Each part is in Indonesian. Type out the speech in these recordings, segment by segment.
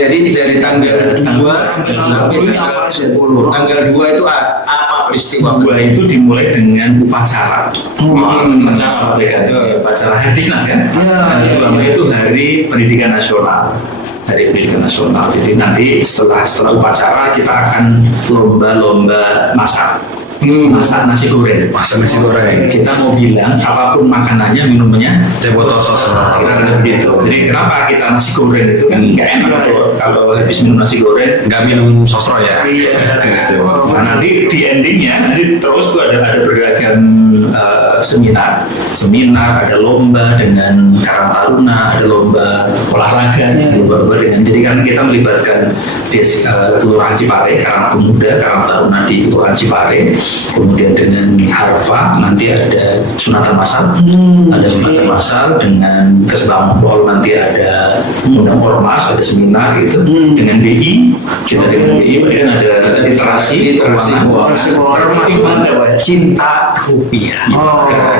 Jadi dari tanggal 2 sampai tanggal 10. Tanggal 2 itu apa peristiwa? 2 itu dimulai dengan upacara. Upacara apa ya? Upacara Hadinah kan? Hari pertama itu Hari Pendidikan Nasional. Hari Pendidikan Nasional. Jadi nanti setelah upacara kita akan lomba masak. Masak nasi goreng. Kita mau bilang apapun makanannya, minumannya teh botol sos. Gitu. Jadi kenapa kita nasi goreng itu kan nggak enak kalau habis minum nasi goreng nggak minum sosro ya. Nah, nanti di endingnya nanti terus tuh ada beragam seminar, ada lomba dengan Karang Taruna, ada lomba olahraga, lomba dengan, jadi kan kita melibatkan Kelurahan Cipare, Karang Pemuda, Karang Taruna di Kelurahan Cipare, kemudian dengan Harfa nanti ada sunatan massal, dengan Kesbang Pol nanti ada undang ormas, ada seminar gitu, dengan BI kita dengan BI, kemudian ada literasi cinta rupiah.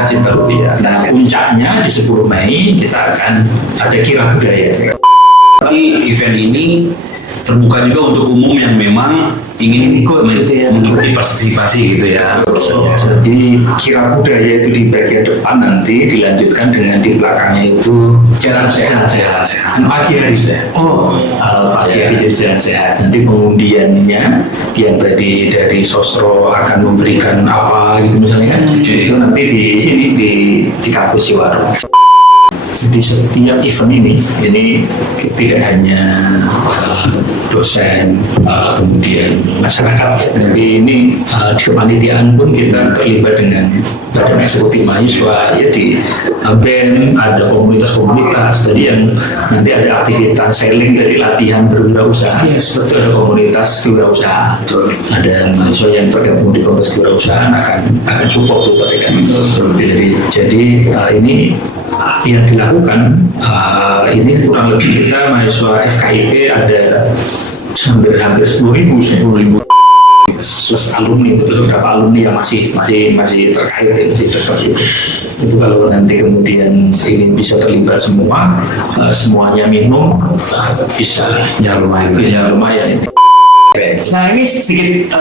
Cinta rupiah. Nah, puncaknya di 10 Mei kita akan ada kira budaya. Tapi event ini terbuka juga untuk umum yang memang ingin ikut mengikuti partisipasi gitu ya. Jadi kira budaya itu di bagian depan, nanti dilanjutkan dengan di belakangnya itu jalan sehat. Pagi hari sudah. Pagi hari jadi jalan sehat. Nanti pengundiannya yang tadi dari Sosro akan memberikan apa gitu misalnya kan, itu nanti di kampus Siwaro. Jadi setiap event ini tidak hanya dosen, kemudian masyarakat, tapi ini di kepanitiaan pun kita terlibat dengan badan eksekutif mahasiswa, ya di BEM ada komunitas-komunitas, jadi yang nanti ada aktivitas selling dari latihan berwirausaha, itu ada komunitas wirausaha, ada mahasiswa yang tergabung di komunitas kewirausahaan akan support tuh mereka. Jadi ini yang dilakukan ini kurang lebih kita mahasiswa FKIP ada hampir 10.000 plus alumni, terus beberapa alumni yang masih terkait, masih dekat gitu. Itu kalau nanti kemudian ini bisa terlibat semuanya minum bisa Ya lumayan. Nah, ini sedikit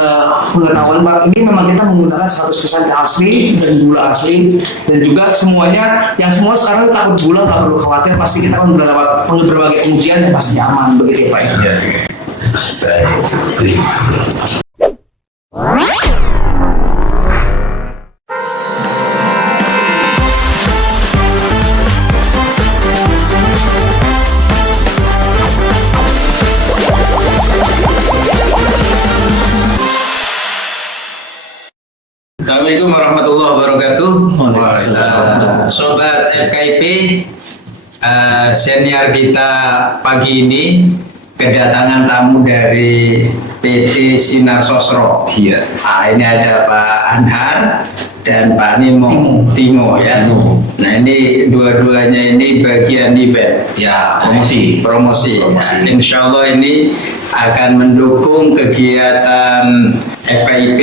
pengetahuan Pak. Ini memang kita menggunakan 100% asli dan gula asli, dan juga semuanya yang semua sekarang takut gula, nggak perlu khawatir, pasti kita akan mendapat berbagai ujian dan pasti aman begitu ya Pak. Assalamualaikum warahmatullahi wabarakatuh. Sobat FKIP, senior kita pagi ini kedatangan tamu dari PT Sinar Sosro. Iya. Ini ada Pak Anhar dan Pak Timo ya. Nah, ini dua-duanya ini bagian event. Ya, Promosi. Insya Allah ini akan mendukung kegiatan FKIP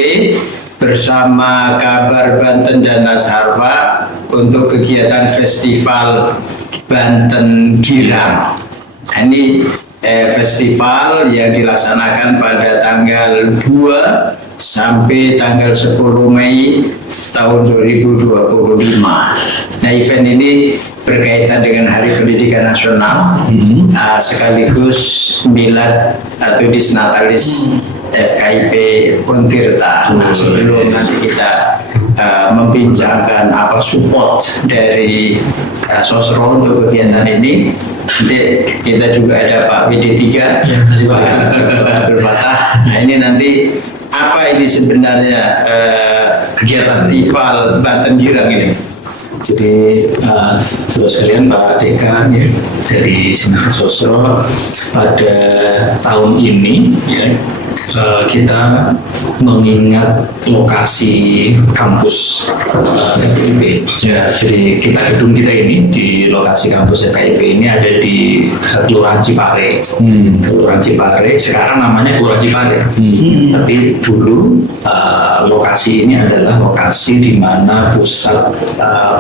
bersama Kabar Banten dan Nasharfa untuk kegiatan Festival Banten Girang. Ini festival yang dilaksanakan pada tanggal 2 sampai tanggal 10 Mei tahun 2025. Nah, event ini berkaitan dengan Hari Pendidikan Nasional, sekaligus milad atau disnatalis FKIP Untirta. Nah, sebelum nanti kita membincangkan apa support dari Sosro untuk kegiatan ini, nanti kita juga ada Pak WD3, Pak Abdul Fatah. Nah, ini nanti apa ini sebenarnya kegiatan festival Banten Girang ini? Jadi saudara sekalian, Pak Dekan ya, dari Sinar Sosro pada tahun ini ya, kita mengingat lokasi kampus FKIP. Ya, jadi gedung kita ini di lokasi kampus FKIP ini ada di Kelurahan Cipare. Kelurahan Cipare, sekarang namanya Kelurahan Cipare. Tapi dulu lokasi ini adalah lokasi di mana pusat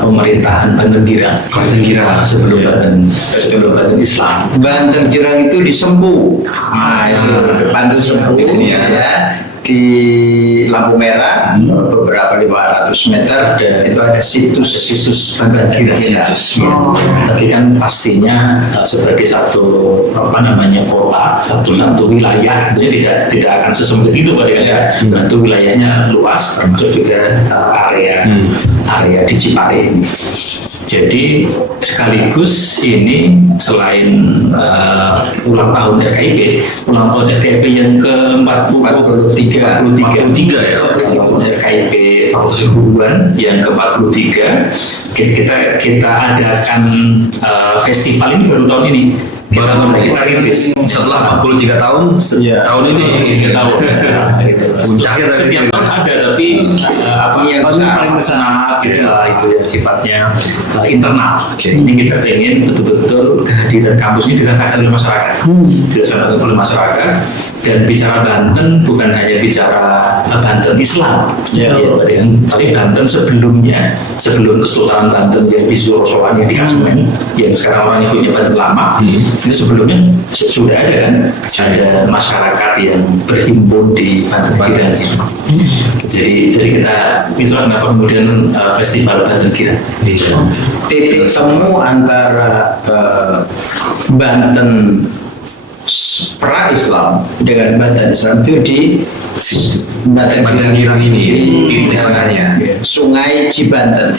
pemerintahan Banten Girang. Sebelum Banten Islam. Banten Girang itu di Sempu. Nah, itu Banten Sempu ya. Di lampu merah beberapa 500 meter itu ada situs Banten Girang. Tapi kan pastinya sebagai satu kota, satu wilayah, tentunya tidak akan sesempit itu Pak ya. Tentu wilayahnya luas, termasuk juga area di Cipare ini. Jadi sekaligus ini selain ulang tahun FKIP yang ke-43 ya, FKIP Fakultas Keguruan yang ke-43, kita adakan festival ini baru tahun ini. Kita rintis setelah 43 tahun, tahun ini 3 tahun. Puncaknya setiap tahun ada, tapi yang paling besar gitu itu ya sifatnya internal. Ini kita pengen betul-betul kehadiran kampus ini dirasakan oleh masyarakat, dan bicara Banten bukan hanya bicara Banten Islam, tapi Banten sebelumnya, sebelum Kesultanan Banten yang di Surosoan yang di Kasmen, yang sekarang orang nyebutnya Banten Lama, itu sebelumnya sudah ada kan, ada masyarakat yang berhimpun di Banten Girang. Jadi kita itulah kenapa kemudian festival Banten Girang. Titik temu antara Banten pra-Islam dengan Banten Islam itu di Banten Girang ini, di tengahnya Sungai Cibanten.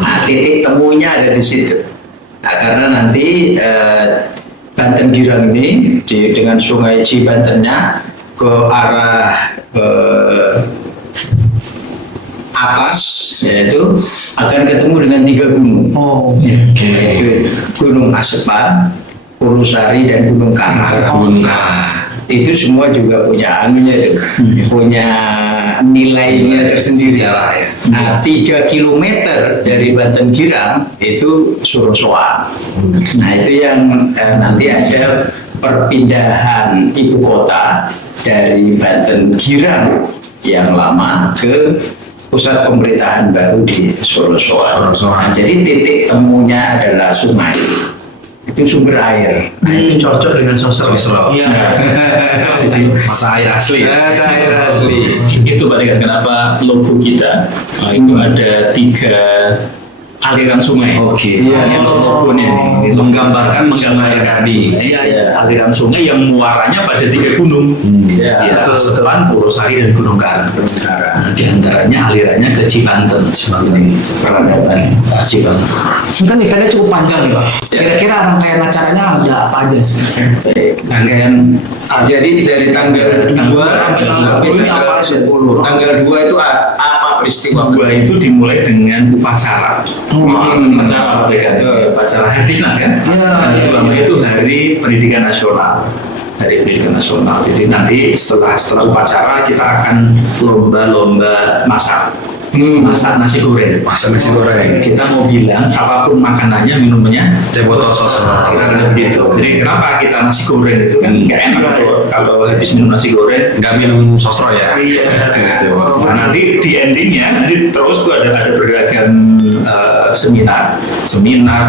Nah, titik temunya ada di situ. Nah, karena nanti Banten Girang ini dengan Sungai Cibantennya ke arah atas, yaitu akan ketemu dengan 3 gunung. Yaitu Gunung Asepan, Pulusari, dan Gunung Karang. Nah, itu semua juga punya punya nilainya tersendiri. Nah, 3 kilometer dari Banten Girang itu Surosoan. Nah, itu yang nanti ada perpindahan ibu kota dari Banten Girang yang lama ke pusat pemerintahan baru di Surosoan. Nah, jadi titik temunya adalah sungai. Itu sumber air. Nah, itu cocok dengan sosro. Iya. Jadi masa air asli. Itu Pak Dekan, kenapa logo kita itu ada 3 aliran sungai. Ini logonya ini menggambarkan tadi. Aliran sungai yang muaranya pada 3 gunung. Asepan, Pulusari, dan Gunung Karang. Nah, di antaranya alirannya ke Cibanten. Peradaban Cibanten. Ini kan eventnya cukup panjang nih Pak. Kira-kira rangkaian acaranya ada apa aja sih? Rangkaian Jadi dari tanggal 2 sampai tanggal 2 itu apa peristiwa? 2 itu dimulai dengan upacara. Upacara Hadinah kan? Pertama itu Hari Pendidikan Nasional. Jadi nanti setelah upacara kita akan lomba masak. Masak nasi goreng. Kita mau bilang apapun makanannya, minumannya teh botol sos. Gitu. Jadi kenapa kita nasi goreng itu kan nggak enak kalau habis minum nasi goreng nggak minum sosro ya. Nah, nanti di endingnya nanti terus tuh ada beragam seminar,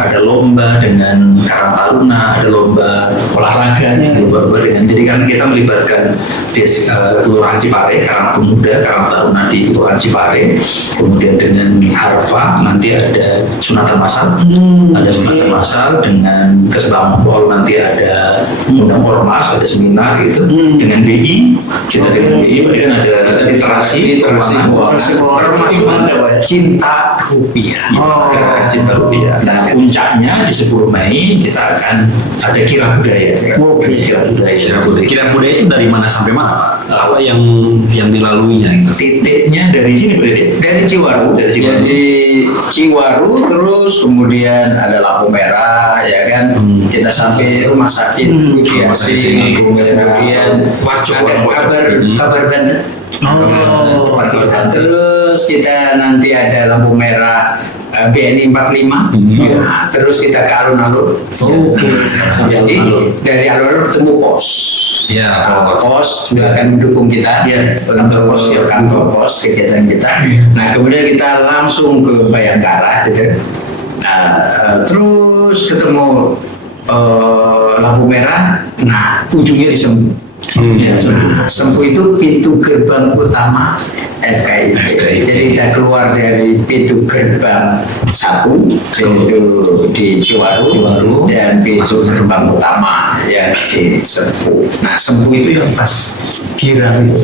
ada lomba dengan Karang Taruna, ada lomba olahraga, lomba dengan. Jadi kan kita melibatkan Kelurahan Cipare, Karang Pemuda, Karang Taruna di Kelurahan Cipare. Kemudian dengan Harfa nanti ada sunatan massal, dengan Kesbang Pol nanti ada undang ormas, ada seminar gitu. Dengan BI kita dengan BI kemudian ada literasi cinta rupiah. Cinta rupiah. Nah, puncaknya di 10 Mei kita akan ada kira budaya. Kirap budaya itu dari mana sampai mana, Pak? Apa yang dilaluinya gitu? Titiknya dari sini berarti. Dari Ciwaru, jadi Ciwaru, terus kemudian ada lampu merah, ya kan? Kita sampai rumah sakit, Rumah sakit sini. kemudian ada kabar Banten. Terus kita nanti ada lampu merah BNI 45. Nah, terus kita ke alun-alun. Jadi dari alun-alun ketemu pos. Ya, Pos juga akan mendukung kita untuk kantor pos kegiatan kita. Nah, kemudian kita langsung ke Bayangkara gitu. Nah, terus ketemu lampu merah. Nah, ujungnya di Sempu. Nah, Sempu itu pintu gerbang utama FKIP. Jadi kita keluar dari pintu gerbang 1 yaitu di Ciwaru dan pintu gerbang utama yang di Sempu. Nah, Sempu itu yang pas Girang itu.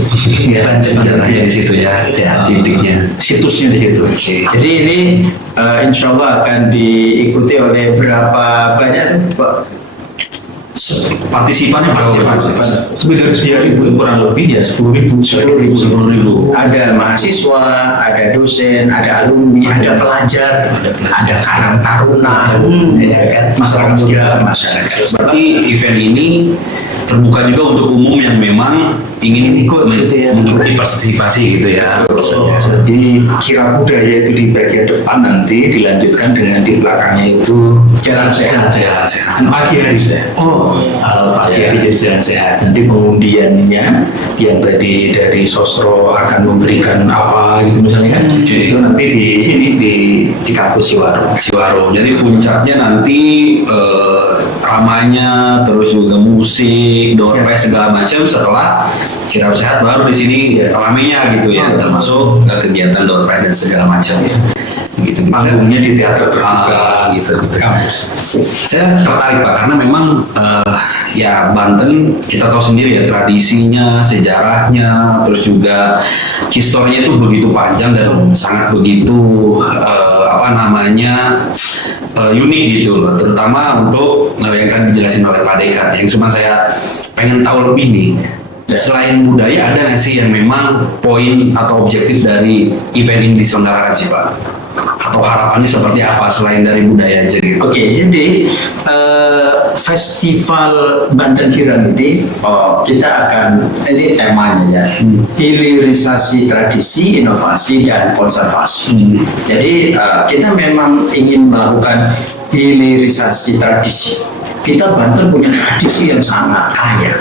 jalannya di situ ya, titiknya. Situsnya di situ. Jadi ini insya Allah akan diikuti oleh berapa banyak tuh, Pak? Partisipannya berapa? Sebenarnya itu kurang lebih ya 10.000. Ada mahasiswa, ada dosen, ada alumni, ada pelajar, ada karang taruna, ya kan? Masyarakat muda, masyarakat. Berarti event ini terbuka juga untuk umum yang memang ingin ikut mengikuti partisipasi gitu ya. Jadi kirap budaya itu di bagian depan, nanti dilanjutkan dengan di belakangnya itu Jalan sehat. pagi hari. Pagi hari jadi jalan sehat. Nanti pengundiannya yang tadi dari Sosro akan memberikan apa gitu misalnya kan, itu nanti di kampus Ciwaru. Jadi puncaknya nanti ramanya, terus juga musik, door prize segala macam. Setelah kirap sehat baru di sini ramenya gitu ya, termasuk kegiatan door prize dan segala macam ya. Gitu. Panggungnya di teater terbuka gitu. Saya tertarik Pak, karena memang ya Banten kita tahu sendiri ya, tradisinya, sejarahnya, terus juga historinya itu begitu panjang dan sangat begitu unik gitu loh, terutama untuk yang kan dijelasin oleh Pak Dekan. Yang cuma saya pengen tahu lebih nih, selain budaya ada nggak sih yang memang poin atau objektif dari event ini diselenggarakan sih Pak? Atau harapannya seperti apa selain dari budaya aja gitu? Oke, jadi festival Banten Girang ini kita akan, ini temanya ya, hilirisasi tradisi, inovasi dan konservasi. Jadi kita memang ingin melakukan hilirisasi tradisi. Kita Banten punya tradisi yang sangat kaya.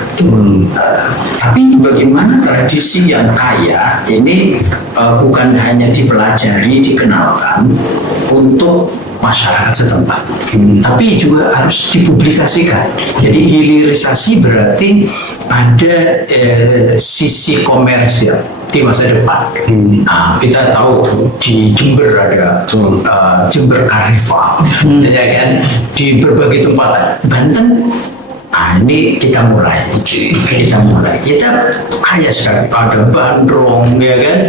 Tapi bagaimana tradisi yang kaya ini bukan hanya dipelajari, dikenalkan untuk masyarakat setempat, tapi juga harus dipublikasikan. Jadi hilirisasi berarti ada sisi komersial di masa depan. Nah, kita tahu tuh di Jember ada Jember Carnival, ya kan, di berbagai tempat. Banten, ini kita mulai. Kita kaya sekali. Ada bandrong, ya kan,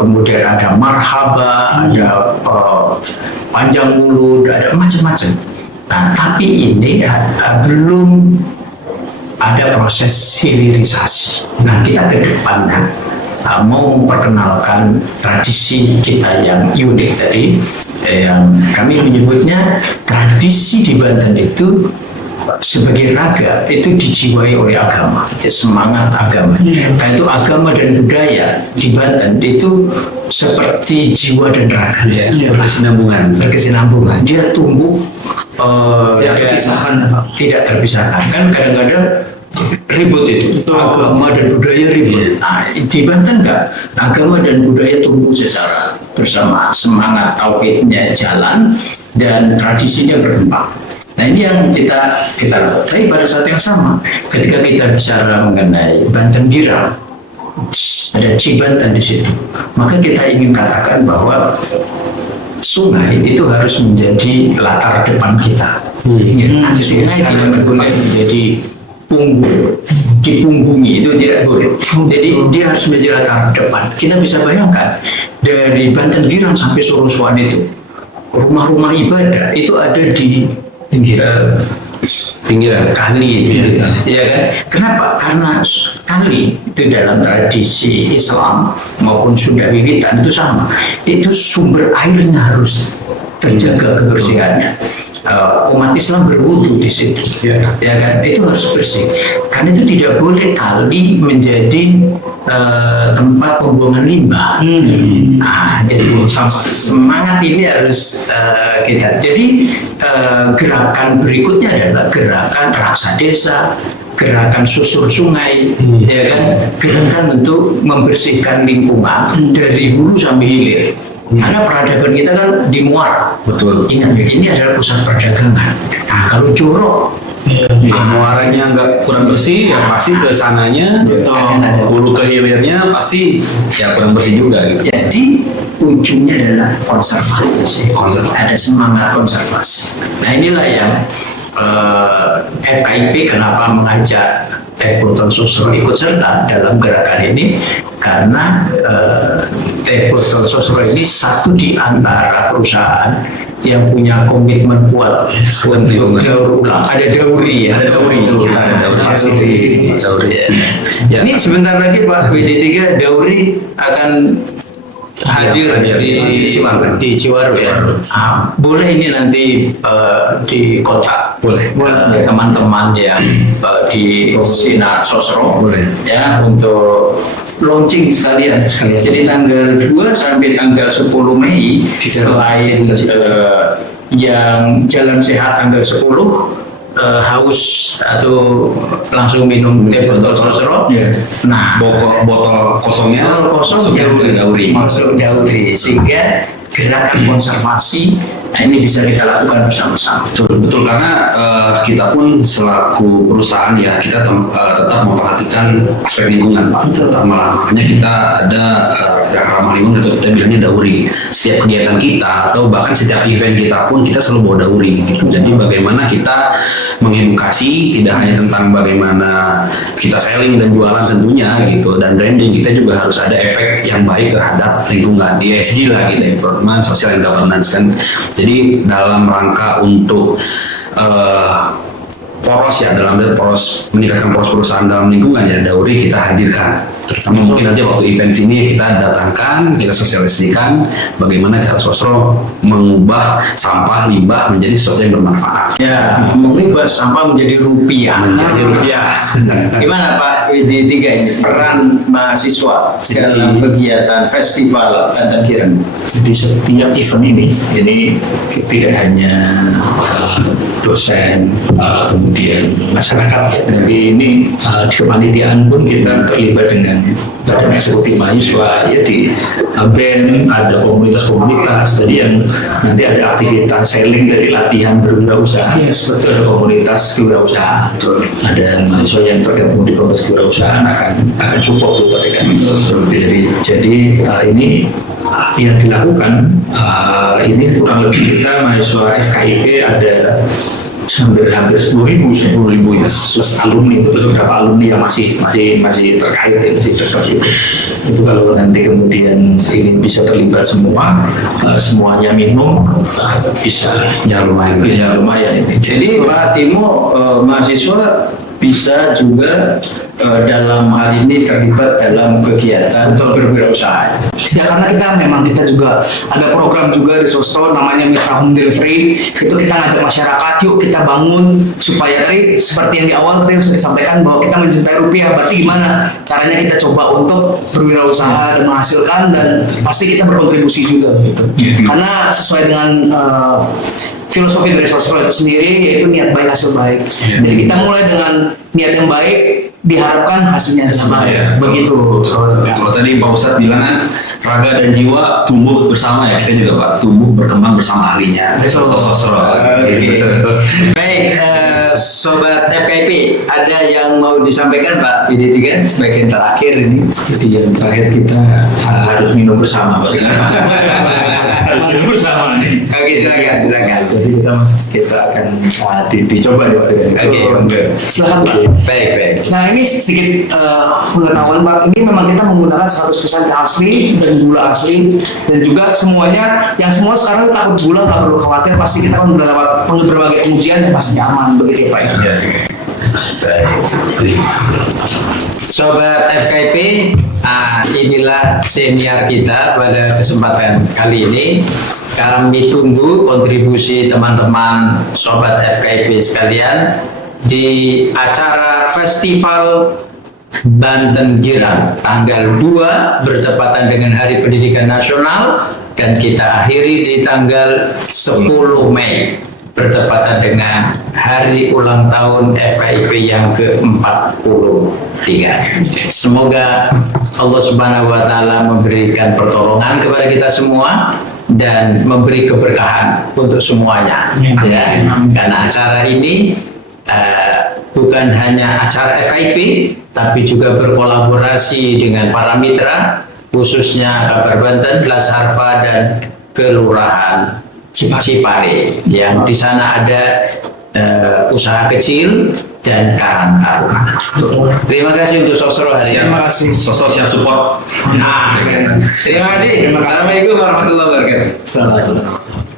kemudian ada marhaba, ada panjang mulut, ada macam-macam. Nah, tapi ini belum ada proses hilirisasi. Nah, kita ke depannya mau memperkenalkan tradisi kita yang unik tadi, yang kami menyebutnya tradisi di Banten itu sebagai raga, itu dijiwai oleh agama, semangat agama. Karena itu agama dan budaya di Banten itu seperti jiwa dan raga, berkesinambungan. Dia tumbuh tidak terpisahkan. Kan kadang-kadang ribut itu, agama dan budaya ribut. Nah, di Banten enggak, agama dan budaya tumbuh secara bersama, semangat tauhidnya jalan dan tradisinya berkembang. Nah, ini yang kita lakukan. Tapi pada saat yang sama, ketika kita bicara mengenai Banten Girang, ada Cibanten di situ, maka kita ingin katakan bahwa sungai itu harus menjadi latar depan kita. Sungai tidak boleh menjadi punggung, dipunggungi, itu tidak boleh. Jadi dia harus menjadi latar depan. Kita bisa bayangkan dari Banten Girang sampai Sorosuan itu rumah-rumah ibadah itu ada di pinggiran. kali itu, ya kan? Kenapa? Karena kali itu dalam tradisi Islam maupun Sunda Wiwitan itu sama. Itu sumber airnya harus terjaga kebersihannya. Umat Islam berwudu di situ, ya kan? Itu harus bersih. Karena itu tidak boleh kali menjadi tempat pembuangan limbah. Jadi semangat ini harus kita. Jadi gerakan berikutnya adalah gerakan raksa desa, gerakan susur sungai, ya kan? Gerakan untuk membersihkan lingkungan dari hulu sampai hilir. Karena peradaban kita kan di muara. Betul. Ingat, ini adalah pusat perdagangan. Nah, kalau jorok, Muaranya nggak kurang bersih, ya pasti ke sananya, hulu ke hilirnya pasti ya kurang bersih juga gitu. jadi ujungnya adalah konservasi. Ada semangat konservasi. Nah, inilah yang FKIP kenapa mengajak Teh Botol Sosro ikut serta dalam gerakan ini, karena Teh Botol Sosro ini satu di antara perusahaan yang punya komitmen kuat untuk daur ulang. Ada dauri ya, ada dauri. Ya. Ini sebentar lagi Pak WD3 dauri akan hadir di Ciwaru ya. Boleh ini nanti di kontak teman-teman yang di Sinar Sosro ya untuk launching sekalian. Jadi tanggal 2 sampai tanggal 10 Mei selain yang jalan sehat tanggal 10 haus atau langsung minum teh botol Sosro. Nah, botol kosongnya kosong masuk dauri sehingga gerakan konservasi ini bisa kita lakukan bersama-sama. Betul, karena kita pun selaku perusahaan ya kita tetap memperhatikan aspek lingkungan Pak. Makanya kita ada gerakan ramah lingkungan atau kita bilangnya dauri. Setiap kegiatan kita atau bahkan setiap event kita pun kita selalu bawa dauri gitu. Jadi bagaimana kita mengedukasi tidak hanya tentang bagaimana kita selling dan jualan tentunya gitu, dan branding, kita juga harus ada efek yang baik terhadap lingkungan, ESG lah gitu, environment, social and governance kan. Jadi dalam rangka untuk poros ya, dalam poros meningkatkan poros perusahaan dalam lingkungan ya, dauri kita hadirkan. Terutama mungkin nanti waktu event sini kita datangkan, kita sosialisasikan bagaimana cara Sosro mengubah sampah limbah menjadi sesuatu yang bermanfaat. Ya, mengubah sampah menjadi rupiah. Gimana Pak WD3 ini peran mahasiswa dalam kegiatan festival Banten Kireng? Jadi setiap event ini tidak hanya dosen, kemudian masyarakat. Jadi ini di kepanitiaan pun kita terlibat dengan badan eksekutif mahasiswa, ya di BEM ada komunitas-komunitas. Jadi yang nanti ada aktivitas selling dari latihan berwirausaha. Betul, ada komunitas kewirausahaan. Ada mahasiswa yang tergabung di komunitas kewirausahaan akan support tuh mereka. Jadi ini yang dilakukan ini kurang lebih kita mahasiswa FKIP ada hampir 10.000 ya, plus alumni, terus beberapa alumni yang masih terkait ya, masih dekat gitu. Itu kalau nanti kemudian ini bisa terlibat semuanya minum bisa lumayan ini. Jadi Pak Timo mahasiswa bisa juga dalam hal ini terlibat dalam kegiatan berwirausaha. Ya karena kita juga ada program juga di Sosro namanya Mitra Home Delivery. Itu kita ngajak masyarakat, yuk kita bangun supaya tadi seperti yang di awal tadi sudah disampaikan bahwa kita mencintai rupiah. Berarti gimana caranya kita coba untuk berwirausaha dan menghasilkan, dan pasti kita berkontribusi juga gitu. Karena sesuai dengan filosofi dari Sosro itu sendiri, yaitu niat baik hasil baik. Jadi kita mulai dengan niat yang baik, diharapkan hasilnya sama. Begitu. Kalau tadi Pak Ustadz bilang kan raga dan jiwa tumbuh bersama ya, kita juga Pak tumbuh berkembang bersama ahlinya. Sosro. Baik, Sobat FKIP, ada yang mau disampaikan Pak WD3 bagian terakhir ini? Jadi yang terakhir kita harus minum bersama. bersama nih. Oke, silakan. Jadi kita akan dicoba ya Pak. Oke. Silakan Pak. Baik. Nah ini sedikit pengetahuan Pak, ini memang kita menggunakan 100% asli dan gula asli, dan juga semuanya, yang semua sekarang takut gula nggak perlu khawatir, pasti kita akan berbagai pengujian dan pasti aman begitu ya Pak. Baik. Sobat FKIP, inilah senior kita pada kesempatan kali ini. Kami tunggu kontribusi teman-teman Sobat FKIP sekalian di acara Festival Banten Girang tanggal 2 bertepatan dengan Hari Pendidikan Nasional, dan kita akhiri di tanggal 10 Mei bertepatan dengan hari ulang tahun FKIP yang ke-43. Semoga Allah Subhanahu wa Ta'ala memberikan pertolongan kepada kita semua dan memberi keberkahan untuk semuanya. Ya, karena acara ini bukan hanya acara FKIP, tapi juga berkolaborasi dengan para mitra, khususnya Kabar Banten, Las Harfa, dan Kelurahan Cipare, yang di sana ada usaha kecil dan Karang Taruna. Terima kasih untuk Sosro hari ini. Terima kasih. Sosok siap support. Terima kasih. Assalamualaikum warahmatullahi wabarakatuh. Selamat.